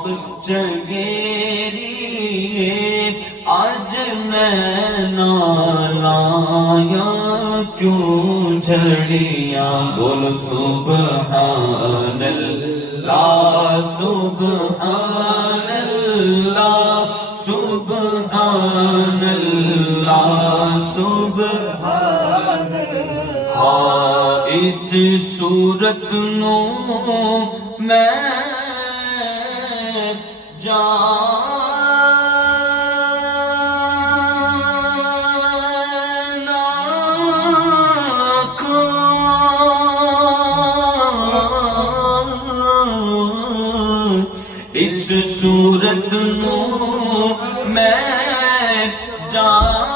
آپ چگیری آج میں لایا کیوں جھڑیاں بول سبحان اللہ سبحان اللہ سبحان اللہ سبحان اللہ اس صورت نو میں اس صورت نو میں جانا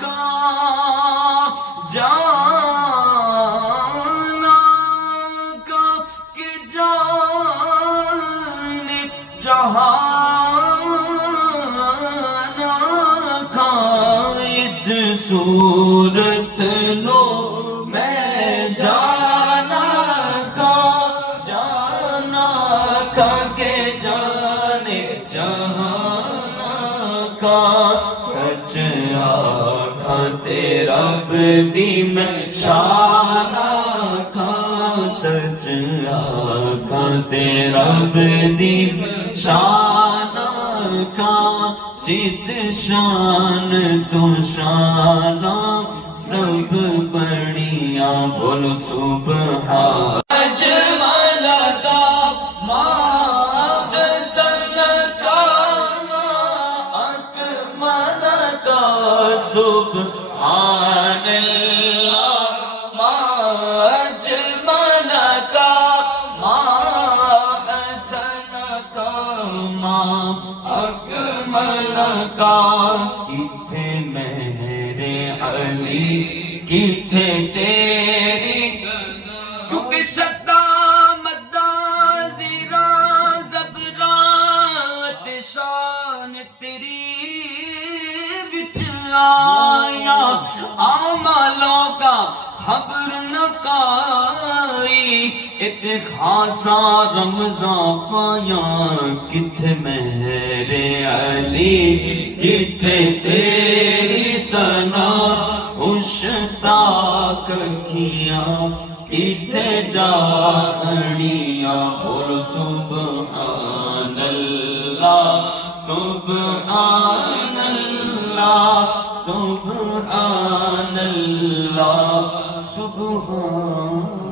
کا کہ جان جہانا کا اس صورت نو میں جانا کہ جانے جہاں کا سچ آقا تیرا بدی میں شان کا سچ آقا تیرا بدی میں شان کا جس شان تو شان سب بڑیاں بولو سبحان سبحان اللہ ما اجملک ما احسنک ما اکملک کتھے میرے علی کتھے تیری کیونکہ شدہ مدہ زیرا زبرات شان تیری آیا آمالوں کا خبر نہ کائی ایک خاصا رمضان پایا کتھے میرے علی کتھے تیری ثنا مشتاق کیا کتھے جانیاں بول سبحان اللہ سبحان اللہ سبحان اللہ سبحان